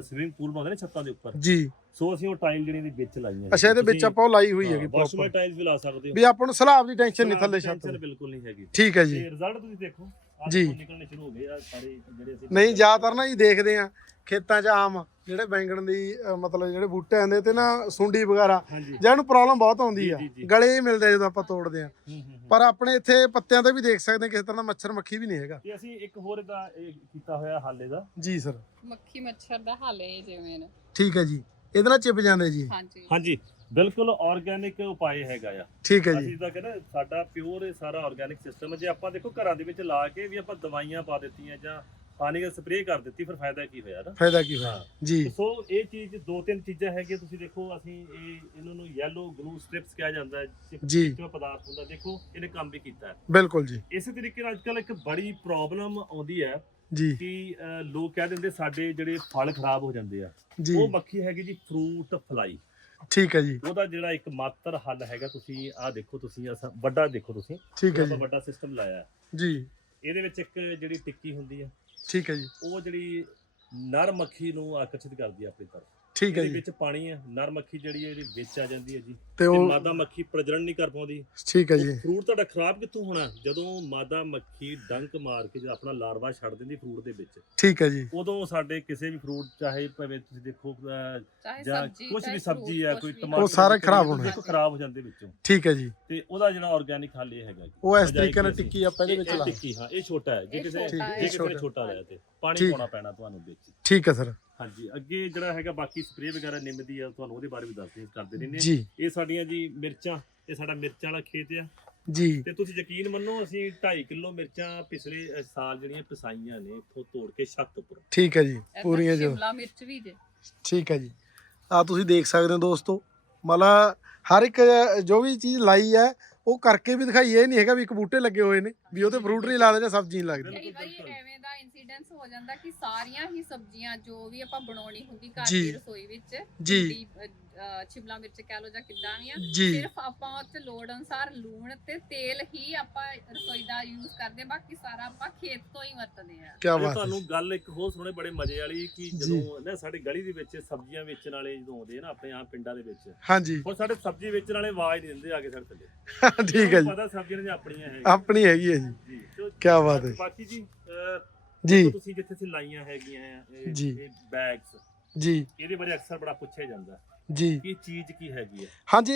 ਸਵਿਮਿੰਗ ਪੂਲ ਬਣਾਉਂਦੇ ਨੇ ਛੱਤਾਂ ਦੇ ਉੱਪਰ। ਜੀ। ਸੋ ਅਸੀਂ ਉਹ ਟਾਈਲ ਜਿਹੜੀ ਦੇ ਵਿੱਚ ਲਾਈਆਂ ਅੱਛਾ ਇਹਦੇ ਵਿੱਚ ਆਪਾਂ ਉਹ ਲਾਈ ਹੋਈ ਹੈਗੀ ਵਾਸ਼ਰੂਮ ਪ੍ਰੋਪਰ ਟਾਈਲਸ ਵੀ ਲਾ ਸਕਦੇ ਹੋ। ਵੀ ਆਪਾਂ ਨੂੰ ਸਲਾਬ ਦੀ ਟੈਨਸ਼ਨ ਨਹੀਂ ਥੱਲੇ ਛੱਤ ਦੀ। ਬਿਲਕੁਲ ਨਹੀਂ ਹੈਗੀ। ਠੀਕ ਹੈ ਜੀ। ਤੇ ਰਿਜ਼ਲਟ ਤੁਸੀਂ ਦੇਖੋ ਆਹ ਜੀ। ਦੇਖੋ ਨਿਕਲਣੇ ਸ਼ੁਰੂ ਹੋ ਗਏ ਆ ਸਾਰੇ ਜਿਹੜੇ ਅਸੀਂ ਨਹੀਂ ਜ਼ਿਆਦਾਤਰ ਨਾ ਜੀ ਦੇਖਦੇ ਆ ਖੇਤਾਂ 'ਚ ਆਮ ਜਿਹੜੇ ਬੈਂਗਣ ਦੀ ਮਤਲਬ ਜਿਹੜੇ ਬੂਟੇ ਆਂਦੇ ਤੇ ਨਾ ਸੁੰਡੀ ਵਗੈਰਾ ਹਾਂਜੀ। ਜਾਂ ਨੂੰ ਪ੍ਰੋਬਲਮ ਬਹੁਤ ਆਉਂਦੀ ਆ। ਜੀ, ਜੀ, ਜੀ। ਗਲੇ ਹੀ ਮਿਲਦੇ ਆ ਜਦੋਂ ਆਪਾਂ ਤੋੜਦੇ ਆ। ਹੂੰ, ਹੂੰ, ਹੂੰ। ਪਰ ਆਪਣੇ ਇੱਥੇ ਪੱਤਿਆਂ ਤੇ ਵੀ ਦੇਖ ਸਕਦੇ ਆ ਕਿਸੇ ਤਰ੍ਹਾਂ ਦਾ ਮੱਛਰ ਮੱਖੀ ਵੀ ਨਹੀਂ ਹੈਗਾ। ਤੇ ਅਸੀਂ ਇੱਕ ਹੋਰ ਇਹਦਾ ਇਹ ਕੀਤਾ ਹੋਇਆ ਹਾਲੇ ਦਾ। ਜੀ ਸਰ ਮੱਖੀ ਮੱਛਰ ਦਾ ਹੱਲ ਇਹ ਜਿਵੇਂ ਨਾ। ਠੀਕ ਹੈ ਜੀ। ਇਹਦੇ ਨਾਲ ਚਿਪ ਜਾਂਦੇ ਜੀ। ਹਾਂਜੀ। ਹਾਂਜੀ ਬਿਲਕੁਲ ਆਰਗੈਨਿਕ ਉਪਾਅ ਹੈਗਾ ਆ। ਠੀਕ ਹੈ ਜੀ। ਅਸੀਂ ਤਾਂ ਕਹਿੰਦਾ ਸਾਡਾ ਪਿਓਰ ਸਾਰਾ ਆਰਗੈਨਿਕ ਸਿਸਟਮ ਹੈ ਜੇ ਆਪਾਂ ਦੇਖੋ ਘਰਾਂ ਦੇ ਵਿੱਚ ਲਾ ਕੇ ਵੀ ਆਪਾਂ ਦਵਾਈਆਂ ਪਾ ਦਿੱਤੀਆਂ ਜਾਂ ਪਾਣੀ ਦਾ ਸਪਰੇਅ ਕਰ ਦਿੱਤੀ ਫਿਰ ਫਾਇਦਾ ਕੀ ਹੋਇਆ ਨਾ? ਫਾਇਦਾ ਕੀ ਹੋਇਆ? ਹਾਂ। ਜੀ। ਸੋ ਇਹ ਚੀਜ਼ ਦੋ ਤਿੰਨ ਚੀਜ਼ਾਂ ਹੈਗੀਆਂ ਤੁਸੀਂ ਦੇਖੋ ਅਸੀਂ ਇਹ ਇਹਨਾਂ ਨੂੰ ਯੈਲੋ ਗਲੂ ਸਟ੍ਰਿਪਸ ਕਿਹਾ ਜਾਂਦਾ ਹੈ ਜੀ। ਜੋ ਪਦਾਰਥ ਹੁੰਦਾ ਦੇਖੋ ਇਹਨੇ ਕੰਮ ਵੀ ਕੀਤਾ ਹੈ। ਬਿਲਕੁਲ ਜੀ। ਇਸੇ ਤਰੀਕੇ ਨਾਲ ਅੱਜਕੱਲ ਇੱਕ ਬੜੀ ਪ੍ਰੋਬਲਮ ਆਉਂਦੀ ਹੈ ਜੀ। ਕਿ ਅਹ, ਲੋਕ ਕਹਿ ਦਿੰਦੇ ਸਾਡੇ ਜਿਹੜੇ ਫਲ ਖਰਾਬ ਹੋ ਜਾਂਦੇ ਆ ਜੀ। ਉਹ ਮੱਖੀ ਹੈਗੀ ਜੀ ਫਰੂਟ ਫਲਾਈ ਠੀਕ ਹੈ ਜੀ। ਉਹਦਾ ਜਿਹੜਾ ਇੱਕ ਮਾਤਰ ਹੱਲ ਹੈਗਾ ਤੁਸੀਂ ਆਹ ਦੇਖੋ ਤੁਸੀਂ ਆਹ ਸ- ਵੱਡਾ ਦੇਖੋ ਤੁਸੀਂ ਠੀਕ ਹੈ ਆਪਾਂ ਜੀ। ਵੱਡਾ ਸਿਸਟਮ ਲਾਇਆ ਹੈ। ਜੀ। ਇਹਦੇ ਵਿੱਚ ਇੱਕ ਜਿਹੜੀ ਟਿੱਕੀ ਹੁੰਦੀ ਹੈ ਠੀਕ ਹੈ ਜੀ। ਉਹ ਜਿਹੜੀ ਨਰ ਮੱਖੀ ਨੂੰ ਆਕਰਸ਼ਿਤ ਕਰਦੀ ਹੈ ਆਪਣੀ ਤਰਫ। ਠੀਕ ਹੈ ਇਹਦੇ ਜੀ ਵਿੱਚ ਪਾਣੀ ਹੈ ਨਰ ਮੱਖੀ ਜਿਹੜੀ ਹੈ ਇਹਦੇ ਵਿੱਚ ਆ ਜਾਂਦੀ ਹੈ ਜੀ ਤੇ ਉਹ ਮਾਦਾ ਮੱਖੀ ਪ੍ਰਜਨਨ ਨਹੀਂ ਕਰ ਪਾਉਂਦੀ ਠੀਕ ਹੈ ਜੀ ਫਰੂਟ ਤੁਹਾਡਾ ਖਰਾਬ ਕਿੱਥੋਂ ਹੋਣਾ ਜਦੋਂ ਮਾਦਾ ਮੱਖੀ ਡੰਕ ਮਾਰ ਕੇ ਜਦੋਂ ਆਪਣਾ ਲਾਰਵਾ ਛੱਡ ਦਿੰਦੀ ਫਰੂਟ ਦੇ ਵਿੱਚ ਠੀਕ ਹੈ ਜੀ ਉਦੋਂ ਸਾਡੇ ਕਿਸੇ ਵੀ ਫਰੂਟ ਚਾਹੇ ਭਾਵੇਂ ਤੁਸੀਂ ਦੇਖੋ ਅਹ, ਚਾਹੇ ਜਾਂ ਸਬਜ਼ੀ ਕੁਝ ਚਾਹੇ ਵੀ ਸਬਜ਼ੀ ਆ fruit, ਕੋਈ ਕੁਛ ਵੀ। ਟਮਾਟਰ ਉਹ ਸਾਰੇ ਖਰਾਬ ਹੋਣੇ। ਦੇਖੋ ਖਰਾਬ ਹੋ ਜਾਂਦੇ ਵਿੱਚੋਂ ਠੀਕ ਹੈ ਜੀ ਤੇ ਉਹਦਾ ਜਿਹੜਾ ਆਰਗੈਨਿਕ ਹੱਲ ਇਹ ਹੈਗਾ ਜੀ ਉਹ ਇਸ ਤਰੀਕੇ ਨਾਲ ਟਿੱਕੀ ਆਪਾਂ ਇਹਦੇ ਵਿੱਚ ਇਹ- ਲਾ ਟਿੱਕੀ ਹਾਂ ਇਹ ਛੋਟਾ ਹੈ ਜੇ ਇਹ ਕਿਸੇ ਛੋਟਾ ਜੇ ਹੈ। ਕਿਸੇ ਨੇ ਛੋਟਾ। ਛੋਟਾ ਲਿਆ ਤੇ ਪਾਣੀ ਠੀਕ। ਪਾਉਣਾ ਪੈਣਾ ਤੁਹਾਨੂੰ ਵਿੱਚ ਠੀਕ ਹੈ ਸਰ ਹਾਂਜੀ ਅੱਗੇ ਜਿਹੜਾ ਹੈਗਾ ਬਾਕੀ ਸਪਰੇਅ ਵਗੈਰਾ ਨਿੰਮ ਦੀ ਆ ਤੁਹਾਨੂੰ ਉਹਦੇ ਬਾਰੇ ਵੀ ਦੱਸਦੇ ਕਰਦੇ ਰਹਿੰਦੇ ਜੀ। ਇਹ ਸਾਡੀਆਂ ਜੀ ਮਿਰਚਾਂ ਇਹ ਸਾਡਾ ਮਿਰਚਾਂ ਵਾਲਾ ਖੇਤ ਆ। ਜੀ। ਤੇ ਤੁਸੀਂ ਯਕੀਨ ਮੰਨੋ ਅਸੀਂ 2.5 ਕਿਲੋ ਮਿਰਚਾਂ ਪਿਛਲੇ ਅ, ਸਾਲ ਜਿਹੜੀਆਂ ਪਸਾਈਆਂ ਨੇ ਇੱਥੋਂ ਤੋੜ ਕੇ ਛੱਤ ਉੱਪਰ। ਠੀਕ ਹੈ ਜੀ ਪੂਰੀਆਂ ਜੋ। ਸ਼ਿਮਲਾ ਮਿਰਚ ਵੀ ਜੇ। ਠੀਕ ਹੈ ਜੀ। ਆ ਤੁਸੀਂ ਦੇਖ ਸਕਦੇ ਹੋ ਦੋਸਤੋ ਮਤਲਬ ਹਰ ਇੱਕ ਜੋ ਵੀ ਚੀਜ਼ ਲਾਈ ਹੈ ਉਹ ਕਰਕੇ ਵੀ ਦਿਖਾਈ ਇਹ ਨਹੀਂ ਹੈਗਾ ਵੀ ਇੱਕ ਬੂਟੇ ਲੱਗੇ ਹੋਏ ਨੇ ਵੀ ਉਹਤੇ ਫਰੂਟ ਨਹੀਂ ਲੱਗਦੇ ਜਾਂ ਸਬਜ਼ੀ ਨਹੀਂ ਲੱਗਦੀ। ਕਈ ਵਾਰੀ ਬਿਲਕੁਲ। ਐਵੇਂ ਦਾ ਇਨਸੀਡੈਂਸ ਹੋ ਜਾਂਦਾ ਕਿ ਸਾਰੀਆਂ ਹੀ ਸਬਜ਼ੀਆਂ ਜੋ ਵੀ ਆਪਾਂ ਬਣਾਉਣੀ ਹੁੰਦੀ ਘਰ ਜੀ। ਦੀ ਰਸੋਈ ਵਿੱਚ ਜੀ। ਭਿੰਡੀ, ਅ, ਅ, ਸ਼ਿਮਲਾ ਮਿਰਚ ਕਹਿ ਲੋ ਜਾਂ ਕਿੱਦਾਂ ਵੀ ਆ ਜੀ। ਸਿਰਫ ਆਪਾਂ ਉੱਤੇ ਲੋੜ ਅਨੁਸਾਰ ਲੂਣ ਤੇ ਤੇਲ ਹੀ ਆਪਾਂ ਰਸੋਈ ਦਾ ਯੂਜ਼ ਕਰਦੇ ਬਾਕੀ ਸਾਰਾ ਆਪਾਂ ਖੇਤ ਤੋਂ ਹੀ ਵਰਤਦੇ ਆ। ਕੀ ਇਹ ਬਾਤ ਹੈ। ਤੁਹਾਨੂੰ ਗੱਲ ਇੱਕ ਹੋਰ ਸੁਣੇ ਬੜੇ ਮਜ਼ੇ ਵਾਲੀ ਕਿ ਜਦੋਂ ਨਾ ਸਾਡੀ ਗਲੀ ਦੇ ਵਿੱਚ ਸਬਜ਼ੀਆਂ ਵੇਚਣ ਵਾਲੇ ਜਦੋਂ ਆਉਂਦੇ ਆ ਨਾ ਆਪਣੇ ਆ ਪਿੰਡਾਂ ਦੇ ਵਿੱਚ ਹਾਂਜੀ। ਹੁਣ ਸਾਡੇ ਸਬਜ਼ੀ ਵੇਚਣ ਵਾਲੇ ਆਵਾਜ਼ ਨਹੀਂ ਦਿੰਦੇ ਆ ਕੇ ਸਾਡੇ ਥੱਲੇ। [laughs] ਠੀਕ ਹੈ ਜੀ। ਪਤਾ ਸਬਜ਼ੀਆਂ ਨੇ ਆਪਣੀਆਂ ਹੈ ਆਪਣੀ ਹੈਗੀ ਹੈ ਜੀ। ਜੀ। ਬਾਤ ਹੈ ਬਾਕੀ ਜੀ ਅਹ, ਜੀ। ਤੁਸੀਂ ਜਿੱਥੇ ਅਸੀਂ ਲਾਈਆਂ ਹੈਗੀਆਂ ਆ, ਇਹ- ਜੀ। ਇਹ ਬੈਗਸ ਜੀ। ਇਹਦੇ ਬਾਰੇ ਅਕਸਰ ਬੜਾ ਪੁੱਛਿਆ ਜਾਂਦਾ। ਜੀ। ਕਿ ਇਹ ਚੀਜ਼ ਕੀ ਹੈਗੀ ਹੈ ਹਾਂਜੀ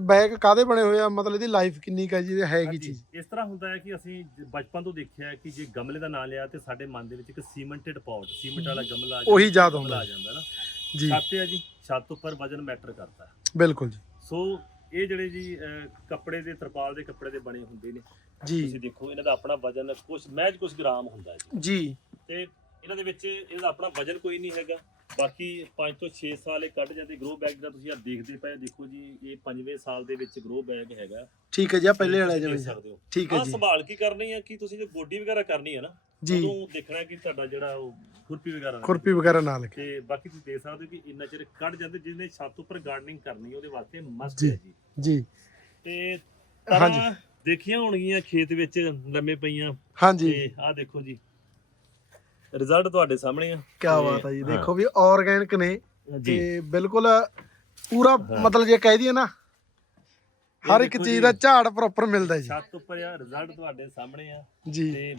ਬੈਗ ਕਾਦੇ ਬਣੇ ਹੋਏ ਆ? ਮਤਲਬ ਇਹਦੀ ਲਾਈਫ ਕਿੰਨੀ ਕਾ ਜੀ? ਇਹ ਹਾਂਜੀ, ਚੀਜ਼। ਇਸ ਤਰ੍ਹਾਂ ਹੁੰਦਾ ਹੈ ਕਿ ਅਸੀਂ ਜ- ਬਚਪਨ ਤੋਂ ਦੇਖਿਆ ਹੈ ਕਿ ਜੇ ਗਮਲੇ ਦਾ ਨਾਂ ਲਿਆ ਤੇ ਸਾਡੇ ਮਨ ਦੇ ਵਿੱਚ ਇੱਕ ਸੀਮੈਂਟਡ ਪੌਟ ਸੀਮੈਂਟ ਵਾਲਾ ਗਮਲਾ ਉਹੀ ਯਾਦ ਆਉਂਦਾ। ਆ ਜਾਂਦਾ ਨਾ। ਜੀ। ਛੱਤ ਹੈ ਜੀ ਛੱਤ ਉੱਪਰ ਵਜਨ ਮੈਟਰ ਕਰਦਾ। ਹੈ ਬਿਲਕੁਲ ਜੀ। ਸੋ ਇਹ ਜਿਹੜੇ ਜੀ ਅਹ, ਕੱਪੜੇ ਦੇ ਤਰਪਾਲ ਦੇ ਕੱਪੜੇ ਦੇ ਬਣੇ ਹੁੰਦੇ ਨੇ ਜੀ। ਤੁਸੀਂ ਦੇਖੋ ਇਹਨਾਂ ਦਾ ਆਪਣਾ ਵਜਨ ਕੁਝ ਮਹਿਜ ਕੁਝ ਗ੍ਰਾਮ ਹੁੰਦਾ ਹੈ ਜੀ। ਜੀ। ਤੇ ਇਹਨਾਂ ਦੇ ਵਿੱਚ ਇਹਦਾ ਆਪਣਾ ਵਜਨ ਕੋਈ ਨਹੀਂ ਹੈਗਾ। ਬਾਕੀ 5 ਤੋਂ 6 ਸਾਲ ਇਹ ਕੱਢ ਜਾਂਦੇ ਗਰੋ ਬੈਗ ਦਾ ਤੁਸੀਂ ਆ ਦੇਖਦੇ ਪਏ ਦੇਖੋ ਜੀ ਇਹ ਪੰਜਵੇਂ ਸਾਲ ਦੇ ਵਿੱਚ ਗਰੋ ਬੈਗ ਹੈਗਾ। ਠੀਕ ਹੈ ਜੀ ਆ ਪਹਿਲੇ ਵਾਲਾ ਜਿਵੇਂ ਦੇਖ ਸਕਦੇ ਹੋ। ਠੀਕ ਹੈ ਆ ਜੀ। ਸੰਭਾਲ ਕੀ ਕਰਨੀ ਹੈ ਕਿ ਤੁਸੀਂ ਜੇ ਗੋਡੀ ਵਗੈਰਾ ਕਰਨੀ ਹੈ ਨਾ ਜੀ। ਉਦੋਂ ਦੇਖਣਾ ਕਿ ਤੁਹਾਡਾ ਜਿਹੜਾ ਉਹ ਖੁਰਪੀ ਵਗੈਰਾ ਨਾ ਖੁਰਪੀ ਵਗੈਰਾ ਨਾਲ। ਲੱਗੇ ਤੇ ਬਾਕੀ ਤੁਸੀਂ ਦੇਖ ਸਕਦੇ ਹੋ ਕਿ ਇੰਨਾ ਚਿਰ ਕੱਢ ਜਾਂਦੇ ਜਿਹਨੇ ਛੱਤ ਉੱਪਰ ਗਾਰਡਨਿੰਗ ਕਰਨੀ ਹੈ ਉਹਦੇ ਵਾਸਤੇ ਮਸਟ ਜੀ। ਹੈ ਜੀ। ਜੀ। ਤੇ ਹਾਂਜੀ। ਤਰ੍ਹਾਂ ਦੇਖੀਆਂ ਹੋਣਗੀਆਂ ਖੇਤ ਵਿੱਚ ਲੰਮੇ ਪਈਆਂ। ਹਾਂਜੀ। ਤੇ ਆਹ ਦੇਖੋ ਜੀ। ਰਿਜ਼ਲਟ ਤੁਹਾਡੇ ਸਾਹਮਣੇ ਆ। ਕੀ ਬਾਤ ਹੈ ਜੀ। ਹਾਂ। ਦੇਖੋ ਵੀ ਆਰਗੈਨਿਕ ਨੇ ਜੀ। ਤੇ ਬਿਲਕੁਲ ਪੂਰਾ। ਮਤਲਬ ਜੇ ਕਹਿ ਦਈਏ ਨਾ ਹਰ ਇੱਕ ਦੇਖੋ ਚੀਜ਼। ਦਾ ਝਾੜ ਪ੍ਰੋਪਰ ਮਿਲਦਾ ਜੀ। ਛੱਤ ਉੱਪਰ ਆ ਰਿਜ਼ਲਟ ਤੁਹਾਡੇ ਸਾਹਮਣੇ ਆ। ਜੀ। ਤੇ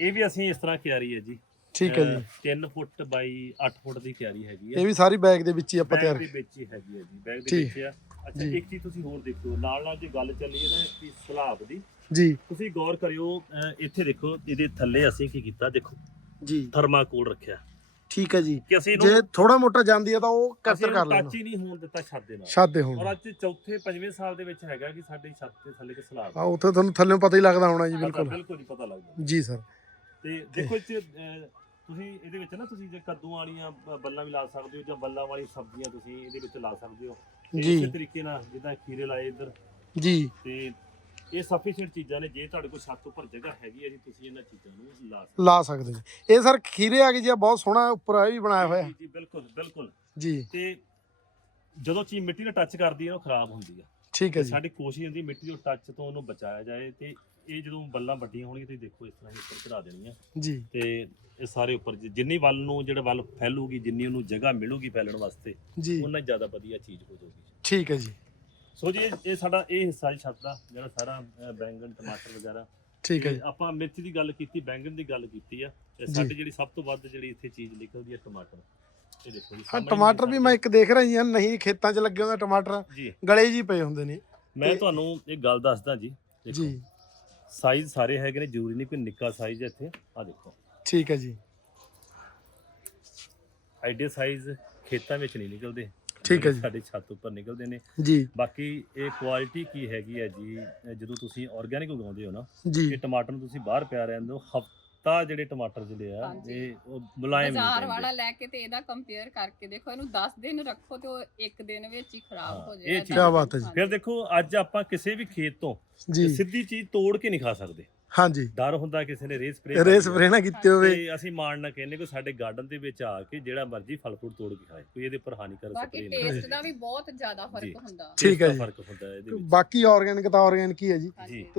ਇਹ ਵੀ ਅਸੀਂ ਇਸ ਤਰ੍ਹਾਂ ਕਿਆਰੀ ਹੈ ਜੀ। ਠੀਕ ਹੈ ਜੀ। 3 ਫੁੱਟ ਬਾਈ 8 ਫੁੱਟ ਦੀ ਕਿਆਰੀ ਹੈਗੀ ਇਹ ਹੈ ਵੀ ਸਾਰੀ ਬੈਗ ਦੇ ਵਿੱਚ ਹੀ ਆਪਾਂ ਬੈਗ ਤਿਆਰ ਦੇ ਵਿੱਚ ਹੀ ਹੈਗੀ ਹੈ ਜੀ। ਬੈਗ ਦੇ ਠੀਕ। ਵਿੱਚ ਆ। ਅੱਛਾ ਜੀ। ਇੱਕ ਚੀਜ਼ ਤੁਸੀਂ ਹੋਰ ਦੇਖੋ ਨਾਲ ਨਾਲ ਜੇ ਗੱਲ ਚੱਲੀ ਹੈ ਨਾ ਕਿ ਸਲਾਬ ਦੀ ਜੀ। ਤੁਸੀਂ ਗੌਰ ਕਰਿਓ ਅਹ ਇੱਥੇ ਦੇਖੋ ਇਹਦੇ ਥੱਲੇ ਅਸੀਂ ਕੀ ਕੀਤਾ ਦੇਖੋ ਜੀ। ਥਰਮਾਕੋਲ ਰੱਖਿਆ। ਠੀਕ ਹੈ ਜੀ। ਕਿ ਅਸੀਂ ਜੇ ਇਹਨੂੰ ਥੋੜਾ ਮੋਟਾ ਜਾਂਦੀ ਹੈ ਤਾਂ ਉਹ ਕਸਰ ਕਰ ਲੈਣਾ ਟੱਚ ਹੀ ਨਹੀਂ ਹੋਣ ਦਿੱਤਾ ਛੱਤ ਦੇ ਨਾਲ। ਔਰ ਹੋਣ। ਅੱਜ ਚੌਥੇ ਪੰਜਵੇਂ ਸਾਲ ਦੇ ਵਿੱਚ ਹੈਗਾ ਕਿ ਸਾਡੀ ਛੱਤ ਦੇ ਥੱਲੇ ਕਿ ਸਲਾਬ ਆ ਉੱਥੇ ਤੁਹਾਨੂੰ ਥੱਲੇ ਪਤਾ ਹੀ ਲੱਗਦਾ ਹੋਣਾ ਜੀ ਬਿਲਕੁਲ। ਬਿਲਕੁਲ ਨਹੀਂ ਪਤਾ ਲੱਗਦਾ ਜੀ ਸਰ। ਤੇ ਦੇਖੋ ਇੱਥੇ ਅਹ, ਤੁਸੀਂ ਇਹਦੇ ਵਿੱਚ ਨਾ ਤੁਸੀਂ ਜੇ ਕੱਦੂਆਂ ਵਾਲੀਆਂ ਬ- ਬੱਲਾਂ ਵੀ ਲਾ ਸਕਦੇ ਹੋ ਜਾਂ ਬੱਲਾਂ ਵਾਲੀ ਸਬਜ਼ੀਆਂ ਤੁਸੀਂ ਇਹਦੇ ਵਿੱਚ ਲਾ ਸਕਦੇ ਹੋ। ਤੇ ਜੀ। ਇਸੇ ਤਰੀਕੇ ਨਾਲ ਜਿੱਦਾਂ ਖੀਰੇ ਲਾਏ ਇੱਧਰ ਜੀ। ਤੇ ਇਹ ਸਫੀਸ਼ੀਐਂਟ ਚੀਜ਼ਾਂ ਨੇ ਜੇ ਤੁਹਾਡੇ ਕੋਲ ਛੱਤ ਉੱਪਰ ਜਗ੍ਹਾ ਹੈਗੀ ਹੈ ਜੀ ਤੁਸੀਂ ਇਹਨਾਂ ਚੀਜ਼ਾਂ ਨੂੰ ਲਾ ਸਕਦੇ ਲਾ ਸਕਦੇ ਜੀ। ਇਹ ਸਰ ਖੀਰੇ ਆ ਗਏ ਜੀ ਬਹੁਤ ਸੋਹਣਾ ਉੱਪਰ ਇਹ ਵੀ ਬਣਾਇਆ ਹੋਇਆ। ਜੀ ਜੀ ਬਿਲਕੁਲ ਬਿਲਕੁਲ। ਜੀ। ਤੇ ਜਦੋਂ ਚੀਜ਼ ਮਿੱਟੀ ਨਾਲ ਟੱਚ ਕਰਦੀ ਹੈ ਉਹ ਖਰਾਬ ਹੁੰਦੀ ਹੈ। ਠੀਕ ਹੈ ਜੀ। ਸਾਡੀ ਕੋਸ਼ਿਸ਼ ਹੁੰਦੀ ਹੈ ਮਿੱਟੀ ਦੇ ਟੱਚ ਤੋਂ ਉਹਨੂੰ ਬਚਾਇਆ ਜਾਏ ਤੇ ਇਹ ਜਦੋਂ ਬੱਲਾਂ ਵੱਡੀਆਂ ਹੋਣਗੀਆਂ ਤੁਸੀਂ ਦੇਖੋ ਇਸ ਤਰ੍ਹਾਂ ਹੀ ਉੱਪਰ ਚੜਾ ਦੇਣੀਆਂ। ਜੀ। ਤੇ ਇਹ ਸਾਰੇ ਉੱਪਰ ਜਿ- ਜਿੰਨੀ ਵੱਲ ਨੂੰ ਜਿਹੜਾ ਵੱਲ ਫੈਲੂਗੀ ਜਿੰਨੀ ਉਹਨੂੰ ਜਗ੍ਹਾ ਮਿਲੂਗੀ ਫੈਲਣ ਵਾਸਤੇ ਜੀ। ਉਨਾ ਹੀ ਜ਼ਿਆਦਾ ਵਧੀਆ ਚੀਜ਼ ਹੋ ਜਾਊਗੀ। ਠੀਕ ਹੈ ਜੀ। ਸੋ ਜੀ ਇਹ- ਇਹ ਸਾਡਾ ਇਹ ਹਿੱਸਾ ਜੀ ਛੱਤ ਦਾ ਜਿਹੜਾ ਸਾਰਾ ਅ, ਬੈਂਗਣ ਟਮਾਟਰ ਵਗੈਰਾ। ਠੀਕ ਹੈ ਜੀ। ਆਪਾਂ ਮਿਰਚ ਦੀ ਗੱਲ ਕੀਤੀ ਬੈਂਗਣ ਦੀ ਗੱਲ ਕੀਤੀ ਆ। ਤੇ ਜੀ। ਸਾਡੀ ਜਿਹੜੀ ਸਭ ਤੋਂ ਵੱਧ ਜਿਹੜੀ ਇੱਥੇ ਚੀਜ਼ ਨਿਕਲਦੀ ਹੈ ਟਮਾਟਰ। ਇਹ ਦੇਖੋ ਜੀ ਹਾਂ ਸਾਹਮਣੇ ਟਮਾਟਰ ਵੀ ਮੈਂ ਇੱਕ ਦੇਖ ਰਿਹਾ ਜੀ ਨਹੀਂ ਖੇਤਾਂ 'ਚ ਲੱਗੇ ਹੁੰਦੇ ਟਮਾਟਰ ਜੀ। ਗਲੇ ਜੀ ਪਏ ਹੁੰਦੇ ਨੇ। ਮੈਂ ਤੇ- ਤੁਹਾਨੂੰ ਇੱਕ ਗੱਲ ਦੱਸਦਾ ਜੀ ਦੇਖੋ। ਜੀ। ਸਾਈਜ਼ ਸਾਰੇ ਹੈਗੇ ਨੇ ਜ਼ਰੂਰੀ ਨਹੀਂ ਕੋਈ ਨਿੱਕਾ ਸਾਈਜ਼ ਹੈ ਇੱਥੇ। ਆ ਦੇਖੋ। ਠੀਕ ਹੈ ਜੀ। ਆਈਡੀਆ ਸਾਈਜ਼ ਖੇਤਾਂ ਵਿੱਚ ਨਹੀਂ ਨਿਕਲਦੇ। ਠੀਕ ਹੈ ਜੀ। ਸਾਡੇ ਛੱਤ ਉੱਪਰ ਨਿਕਲਦੇ ਨੇ। ਜੀ। ਬਾਕੀ ਇਹ ਕੁਆਲਿਟੀ ਕੀ ਹੈਗੀ ਹੈ ਜੀ? ਇਹ ਜਦੋਂ ਤੁਸੀਂ ਆਰਗੇਨਿਕ ਉਗਾਉਂਦੇ ਹੋ ਨਾ ਜੀ। ਇਹ ਟਮਾਟਰ ਨੂੰ ਤੁਸੀਂ ਬਾਹਰ ਪਿਆ ਰਹਿੰਦੇ ਹੋ ਹਫਤਾ ਜਿਹੜੇ ਟਮਾਟਰ ਜਿਹੜੇ ਆ ਹਾਂਜੀ। ਇਹ ਉਹ ਮੁਲਾਇਮ ਨਹੀਂ ਬਾਜ਼ਾਰ ਪੈਂਦੇ। ਵਾਲਾ ਲੈ ਕੇ ਤੇ ਇਹਦਾ ਕੰਪੇਅਰ ਕਰਕੇ ਦੇਖੋ ਇਹਨੂੰ 10 ਦਿਨ ਰੱਖੋ ਤੇ ਉਹ ਇੱਕ ਦਿਨ ਵਿੱਚ ਹੀ ਖਰਾਬ ਹਾਂ, ਹੋ ਇਹ ਜਾਏਗਾ ਚੀਜ਼- ਕਿਆ ਬਾਤ ਹੈ ਜੀ। ਫਿਰ ਦੇਖੋ ਅੱਜ ਆਪਾਂ ਕਿਸੇ ਵੀ ਖੇਤ ਤੋਂ ਜੀ ਸਿੱਧੀ ਚੀਜ਼ ਤੋੜ ਕੇ ਨਹੀਂ ਖਾ ਸਕਦੇ ਹਾਂਜੀ ਡਰ ਹੁੰਦਾ ਕਿਸੇ ਨੇ ਰੇ ਸਪਰੇ ਰੇ ਸਪਰੇ ਨਾ ਕੀਤੇ ਹੋਵੇ ਤੇ ਅਸੀਂ ਮਾਣ ਨਾ ਕਹਿੰਦੇ ਕਿ ਸਾਡੇ ਗਾਰਡਨ ਦੇ ਵਿੱਚ ਆ ਕੇ ਜਿਹੜਾ ਮਰਜ਼ੀ ਫਲ ਫਰੂਟ ਤੋੜ ਕੇ ਖਾਏ ਕੋਈ ਇਹਦੇ ਉੱਪਰ ਹਾਨੀਕਾਰਕ ਬਾਕੀ ਸਪਰੇ ਨਹੀਂ ਟੇਸਟ ਦਾ ਵੀ ਬਹੁਤ ਜ਼ਿਆਦਾ ਜੀ। ਫ਼ਰਕ ਹੁੰਦਾ ਠੀਕ ਹੈ Taste ਦਾ ਜੀ। ਫ਼ਰਕ ਹੁੰਦਾ ਹੈ ਇਹਦੇ ਵਿੱਚ ਬਾਕੀ ਆਰਗੈਨਿਕ ਤਾਂ ਆਰਗੈਨਿਕ ਹੀ ਹੈ ਜੀ ਹਾਂਜੀ। ਜੀ।